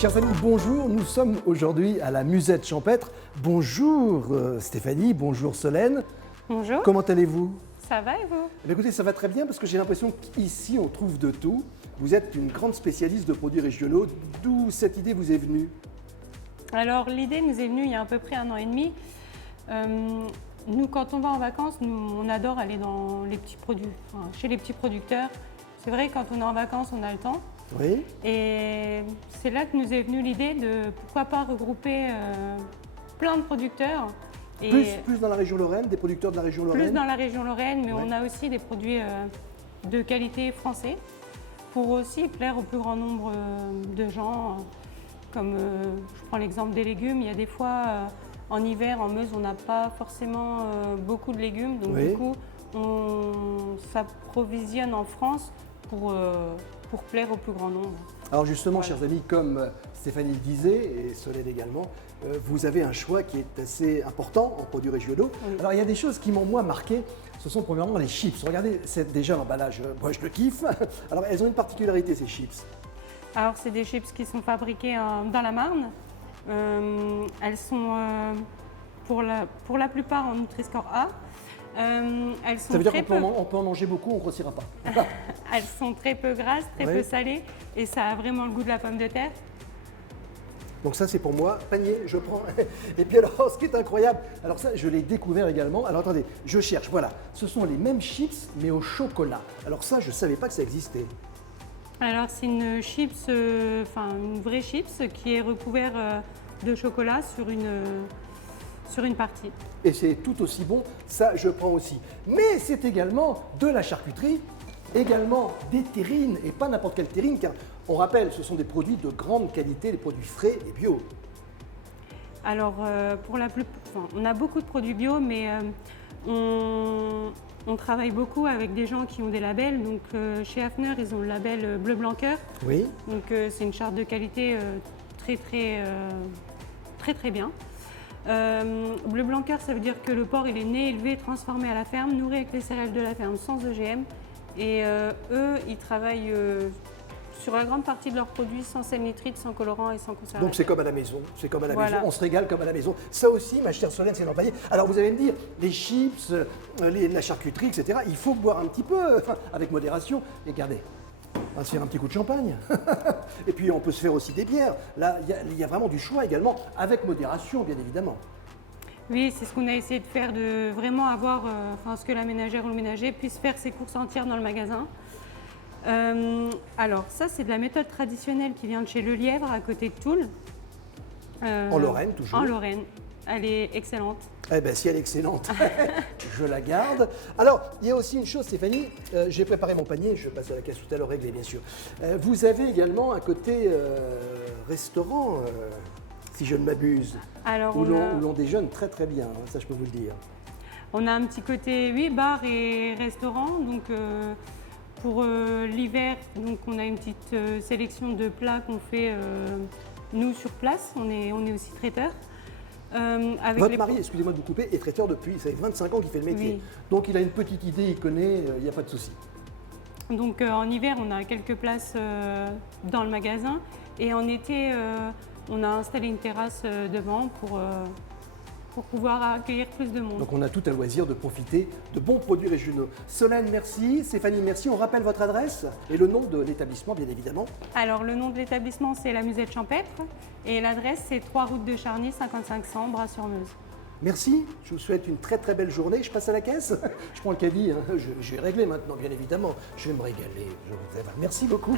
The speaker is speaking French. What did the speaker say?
Chers amis, bonjour. Nous sommes aujourd'hui à la Musette Champêtre. Bonjour Stéphanie, bonjour Solène. Bonjour. Comment allez-vous? Ça va et vous? Écoutez, ça va très bien parce que j'ai l'impression qu'ici on trouve de tout. Vous êtes une grande spécialiste de produits régionaux. D'où cette idée vous est venue? Alors l'idée nous est venue il y a à peu près 1 an et demi. Nous, quand on va en vacances, on adore aller dans les petits produits, chez les petits producteurs. C'est vrai, quand on est en vacances, on a le temps. Oui. Et c'est là que nous est venue l'idée de pourquoi pas regrouper plein de producteurs. Plus dans la région Lorraine, des producteurs de la région Lorraine? Plus dans la région Lorraine, mais Ouais. on a aussi des produits de qualité français pour aussi plaire au plus grand nombre de gens. Comme je prends l'exemple des légumes, il y a des fois en hiver, en Meuse, on n'a pas forcément beaucoup de légumes. Donc Oui. du coup, on s'approvisionne en France pour plaire au plus grand nombre. Alors justement, Voilà. chers amis, comme Stéphanie le disait, et Solène également, vous avez un choix qui est assez important en produits régionaux. Oui. Alors il y a des choses qui m'ont moi marqué, ce sont premièrement les chips. Regardez, c'est déjà l'emballage, moi je le kiffe. Alors elles ont une particularité ces chips. Alors c'est des chips qui sont fabriquées dans la Marne. Elles sont pour la plupart en Nutri-Score A. Elles sont Ça veut dire très qu'on peut en manger beaucoup, on ne grossira pas. Elles sont très peu grasses, très Oui. peu salées et ça a vraiment le goût de la pomme de terre. Donc ça c'est pour moi, panier, je prends. Et puis alors ce qui est incroyable, alors ça je l'ai découvert également, alors attendez, je cherche, voilà, ce sont les mêmes chips mais au chocolat. Alors ça je ne savais pas que ça existait. Alors c'est une chips, une vraie chips qui est recouverte de chocolat sur une partie. Et c'est tout aussi bon, ça je prends aussi. Mais c'est également de la charcuterie, également des terrines, et pas n'importe quelle terrine, car on rappelle, ce sont des produits de grande qualité, des produits frais et bio. Alors on a beaucoup de produits bio, mais on travaille beaucoup avec des gens qui ont des labels. Donc chez Hafner, ils ont le label Bleu Blanc Cœur. Oui. Donc c'est une charte de qualité très bien. Bleu Blanc Cœur, ça veut dire que le porc il est né, élevé, transformé à la ferme, nourri avec les céréales de la ferme sans OGM. Et eux, ils travaillent sur la grande partie de leurs produits sans sel nitrite, sans colorant et sans conservateur. Donc c'est comme à la maison, c'est comme à la Voilà. maison, on se régale comme à la maison. Ça aussi, ma chère Solène, c'est dans le panier. Alors vous allez me dire, les chips, la charcuterie, etc., il faut boire un petit peu, avec modération. Et regardez, on va se faire un petit coup de champagne. Et puis on peut se faire aussi des bières. Là, il y a vraiment du choix également, avec modération, bien évidemment. Oui, c'est ce qu'on a essayé de faire, de vraiment avoir ce que la ménagère ou le ménager puisse faire ses courses entières dans le magasin. Alors ça, c'est de la méthode traditionnelle qui vient de chez Le Lièvre, à côté de Toul. En Lorraine, toujours. En Lorraine. Elle est excellente. Eh bien, si elle est excellente, je la garde. Alors, il y a aussi une chose, Stéphanie, j'ai préparé mon panier, je passe à la caisse tout à l'heure réglé, bien sûr. Vous avez également un côté restaurant, si je ne m'abuse, Alors, où l'on déjeune très très bien, hein, ça je peux vous le dire. on a un petit côté, oui, bar et restaurant. Donc, pour l'hiver, donc on a une petite sélection de plats qu'on fait nous sur place. On est aussi traiteur. Votre mari, excusez-moi de vous couper, est traiteur depuis, ça fait 25 ans qu'il fait le métier. Oui. Donc il a une petite idée, il connaît, il n'y a pas de souci. Donc en hiver, on a quelques places dans le magasin et en été, on a installé une terrasse devant pour pouvoir accueillir plus de monde. Donc on a tout à loisir de profiter de bons produits régionaux. Solène, merci. Stéphanie, merci. On rappelle votre adresse et le nom de l'établissement, bien évidemment. Alors le nom de l'établissement, c'est la Musette Champêtre et l'adresse, c'est 3 route de Charny, 5500, Bras-sur-Meuse. Merci, je vous souhaite une très très belle journée. Je passe à la caisse, je prends le caddie, hein. Je vais régler maintenant, bien évidemment. Je vais me régaler. Merci beaucoup.